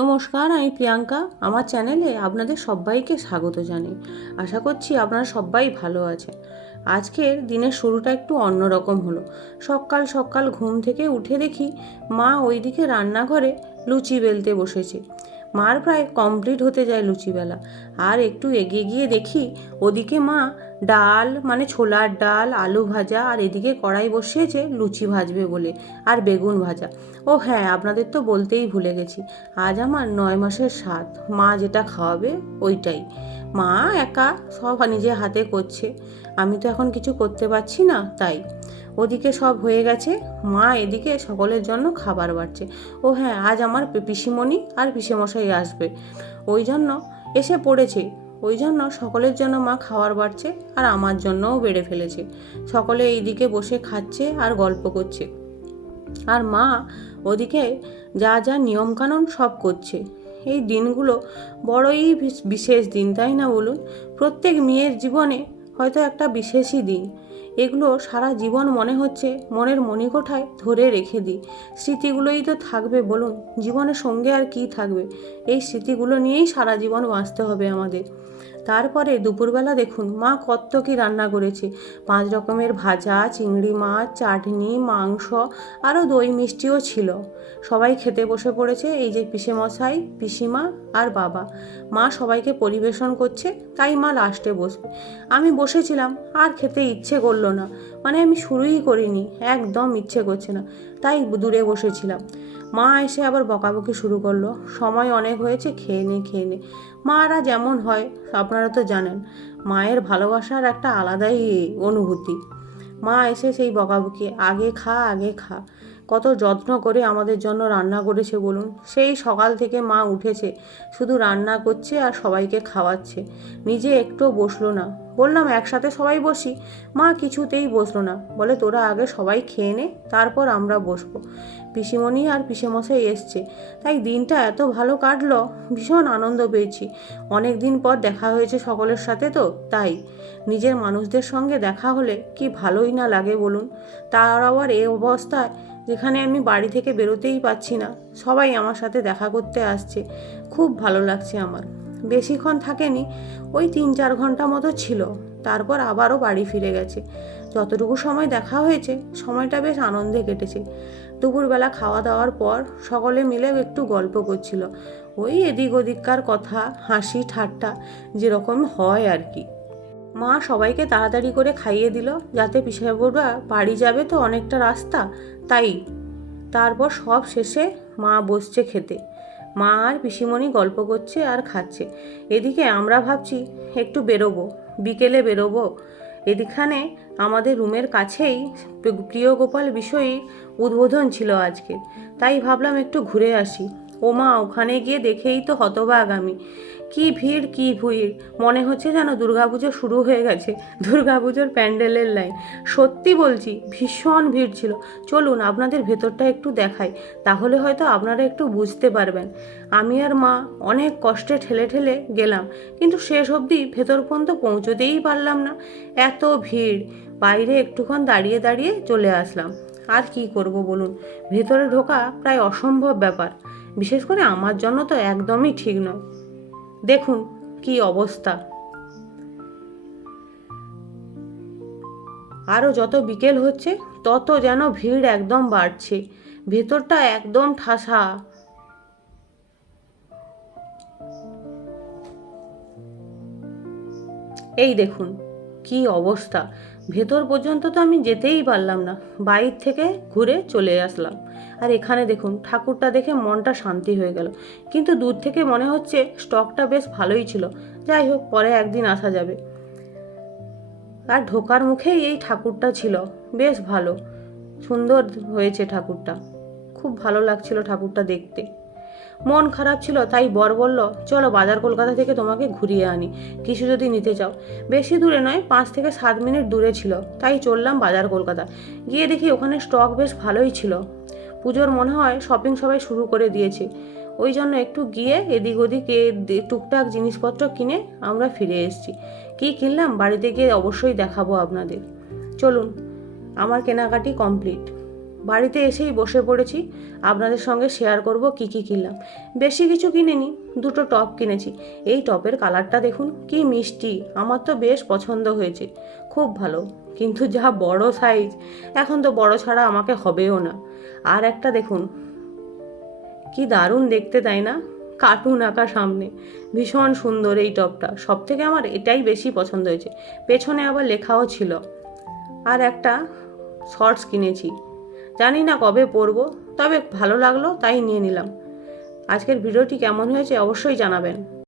নমস্কার, আমি প্রিয়াঙ্কা। আমার চ্যানেলে আপনাদের সবাইকে স্বাগত জানাই। আশা করছি আপনারা সবাই ভালো আছেন। আজকের দিনের শুরুটা একটু অন্যরকম হলো। সকাল সকাল ঘুম থেকে উঠে দেখি মা ওইদিকে রান্নাঘরে লুচি বেলতে বসেছে। মার প্রায় কমপ্লিট হতে যায় লুচি বেলা আর একটু এগিয়ে গিয়ে দেখি ওদিকে মা ডাল মানে ছোলার ডাল, আলু ভাজা, আর এদিকে কড়াই বসিয়েছে লুচি ভাজবে বলে, আর বেগুন ভাজা। ও হ্যাঁ আপনাদের তো বলতেই ভুলে গেছি। আজ আমার নয় মাসের স্বাদ। মা যেটা খাওয়াবে, ওইটাই। মা একা সব নিজে হাতে করছে। আমি তো এখন কিছু করতে পারছি না, তাই। ওদিকে সব হয়ে গেছে। মা এদিকে সকলের জন্য খাবার বাড়ছে। ও হ্যাঁ আজ আমার পিসিমণি আর পিসেমশাই আসবে। ওই জন্য এসে পড়েছে। ওই জন্য সকলের জন্য মা খাওয়ার বাড়ছে আর আমার জন্যও বেড়ে ফেলেছে। সকলে এইদিকে বসে খাচ্ছে আর গল্প করছে। আর মা ওদিকে যা যা নিয়মকানুন সব করছে। এই দিনগুলো বড়ই বিশেষ দিন, তাই না বলুন? প্রত্যেক মেয়ের জীবনে হয়তো একটা বিশেষই দিন। এগুলো সারা জীবন মনে হচ্ছে মনের মণিকোঠায় ধরে রেখে দিই। স্মৃতিগুলোই তো থাকবে বলুন? জীবনের সঙ্গে আর কি থাকবে? এই স্মৃতিগুলো নিয়েই সারা জীবন বাঁচতে হবে আমাদের। তারপরে দুপুরবেলা দেখুন, মা কত কি রান্না করেছে। পাঁচ রকমের ভাজা, চিংড়ি মাছ, চাটনি, মাংস, আরও দই মিষ্টিও ছিল। সবাই খেতে বসে পড়েছে এই যে পিসেমশাই, পিসিমা আর বাবা। মা সবাইকে পরিবেশন করছে, তাই মা লাস্টে বসবে। আমি বসেছিলাম, আর খেতে ইচ্ছে করল না। মানে আমি শুরুই করিনি, একদম ইচ্ছে করছে না। তাই দূরে বসেছিলাম। মা এসে আবার বকাবকি শুরু করল। সময় অনেক হয়েছে, খেয়ে নে খেয়ে নে। মারা যেমন হয়, আপনারা তো জানেন, মায়ের ভালোবাসার একটা আলাদাই অনুভূতি। মা এসে সেই বকাবকি, আগে খা আগে খা। কত যত্ন করে আমাদের জন্য রান্না করেছে বলুন। সেই সকাল থেকে মা উঠেছে, শুধু রান্না করছে আর সবাইকে খাওয়াচ্ছে। নিজে একটুও বসল না। বললাম, একসাথে সবাই বসি? মা, কিছুতেই বসল না। বলে, তোরা আগে সবাই খেয়ে নে, তারপর আমরা বসবো। পিসিমণি আর পিসেমশাই এসছে। তাই দিনটা এত ভালো কাটলো, ভীষণ আনন্দ পেয়েছি। অনেক দিন পর দেখা হয়েছে সকলের সাথে তো, তাই নিজের মানুষদের সঙ্গে দেখা হলে কি ভালোই না লাগে বলুন? তার আবার এ অবস্থায়, যেখানে আমি বাড়ি থেকে বেরোতেই পাচ্ছি না। সবাই আমার সাথে দেখা করতে আসছে। খুব ভালো লাগছে আমার। বেশিক্ষণ থাকেনি, ওই তিন চার ঘণ্টা মতো ছিল। তারপর আবারও বাড়ি ফিরে গেছে। যতটুকু সময় দেখা হয়েছে, সময়টা বেশ আনন্দে কেটেছে। দুপুরবেলা খাওয়া দাওয়ার পর সকলে মিলে একটু গল্প করছিল। ওই এদিক ওদিককার কথা, হাসি, ঠাট্টা, যেরকম হয় আর কি। মা সবাইকে তাড়াতাড়ি করে খাইয়ে দিল, যাতে পিসাবুরা বাড়ি যাবে তো অনেকটা রাস্তা, তাই। তারপর সব শেষে মা বসছে খেতে। মা আর পিসিমণি গল্প করছে আর খাচ্ছে। এদিকে আমরা ভাবছি, একটু বেরোবো, বিকেলে বেরোবো। এদিখানে আমাদের রুমের কাছেই প্রিয় গোপাল বিষয়ী উদ্বোধন ছিল আজকে। তাই ভাবলাম একটু ঘুরে আসি। ও মা, ওখানে গিয়ে দেখেই তো হতবাগ আমি। কি ভিড় কি ভিড় মনে হচ্ছে যেন দুর্গাপুজো শুরু হয়ে গেছে, দুর্গাপুজোর প্যান্ডেলের লাইন। সত্যি বলছি, ভীষণ ভিড় ছিল। চলুন, আপনাদের ভেতরটা একটু দেখাই, তাহলে হয়তো আপনারা একটু বুঝতে পারবেন। আমি আর মা অনেক কষ্টে ঠেলে ঠেলে গেলাম, কিন্তু শেষ অবধি ভেতর পর্যন্ত পৌঁছতেই পারলাম না। এত ভিড়। বাইরে একটুক্ষণ দাঁড়িয়ে দাঁড়িয়ে চলে আসলাম। আর কি করব বলুন? ভেতরে ঢোকা প্রায় অসম্ভব ব্যাপার। বিশেষ করে আমার জন্য তো একদমই ঠিক নয়। দেখুন কি অবস্থা। আরও যত বিকেল হচ্ছে, তত যেন ভিড় একদম বাড়ছে। ভেতরটা একদম ঠাসা। এই দেখুন কি অবস্থা? ভেতর পর্যন্ত তো আমি যেতেই পারলাম না। বাইর থেকে ঘুরে চলে আসলাম। আর এখানে দেখুন, ঠাকুরটা দেখে মনটা শান্তি হয়ে গেল। কিন্তু দূর থেকে মনে হচ্ছে স্টকটা বেশ ভালোই ছিল। যাই হোক, পরে একদিন আসা যাবে। আর ঢোকার মুখেই এই ঠাকুরটা ছিল। বেশ ভালো। সুন্দর হয়েছে ঠাকুরটা। খুব ভালো লাগছিল ঠাকুরটা দেখতে। মন খারাপ ছিল, তাই বর বলল, চলো বাজার কলকাতা থেকে তোমাকে ঘুরিয়ে আনি, কিছু যদি নিতে চাও। বেশি দূরে নয়, পাঁচ থেকে সাত মিনিট দূরে ছিল, তাই চললাম বাজার কলকাতা। গিয়ে দেখি ওখানে স্টক বেশ ভালোই ছিল। পুজোর মনে হয় শপিং সবাই শুরু করে দিয়েছে। ওই জন্য একটু গিয়ে এদিক ওদিক টুকটাক জিনিসপত্র কিনে আমরা ফিরে এসেছি। কী কিনলাম, বাড়িতে গিয়ে অবশ্যই দেখাবো আপনাদের। চলুন, আমার কেনাকাটি কমপ্লিট। বাড়িতে এসেই বসে পড়েছি। আপনাদের সঙ্গে শেয়ার করব কি কি কিনলাম। বেশি কিছু কিনিনি, দুটো টপ কিনেছি। এই টপের কালারটা দেখুন, কি মিষ্টি। আমার তো বেশ পছন্দ হয়েছে। খুব ভালো, কিন্তু যা বড় সাইজ এখন তো বড় ছাড়া আমাকে হবেও না। আর একটা দেখুন, কি দারুণ দেখতে, তাই না? কার্টুন আঁকা সামনে। ভীষণ সুন্দর এই টপটা সব থেকে আমার এটাই বেশি পছন্দ হয়েছে। পেছনে আবার লেখাও ছিল। আর একটা শর্টস কিনেছি। জানি না কবে পড়ব, তবে ভালো লাগল তাই নিয়ে নিলাম। আজকের ভিডিওটি কেমন হয়েছে অবশ্যই জানাবেন।